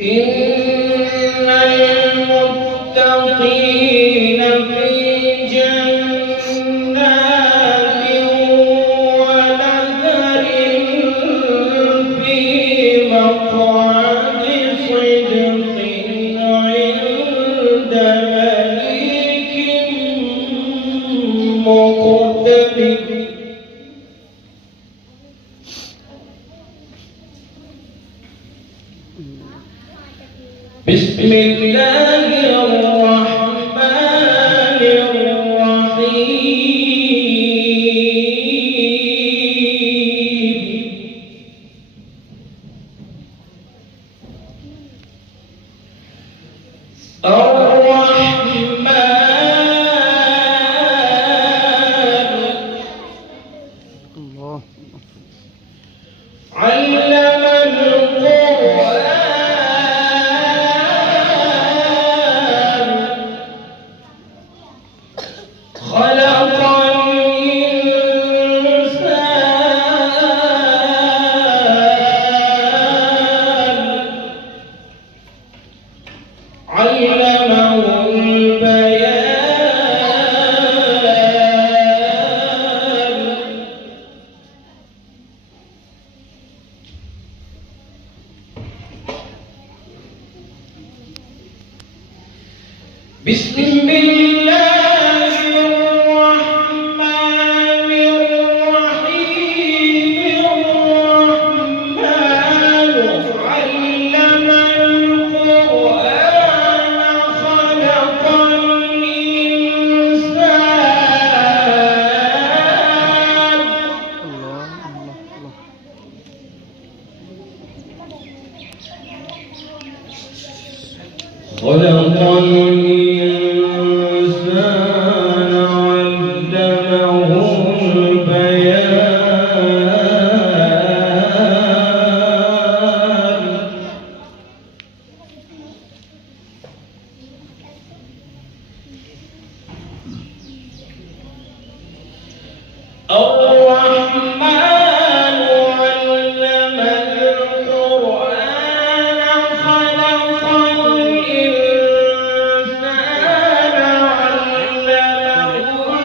إن المتقين في جنات ونهر في مقعد صدق عند مليك مقتدر. بسم الله الرحمن الرحيم. الرحمن علم القرآن خلق الإنسان علمه البيان. بسم الله الرحمن الرحيم. الرحمن علم القرآن خلق الإنسان. خلق الإنسان علمه البيان. الرحمن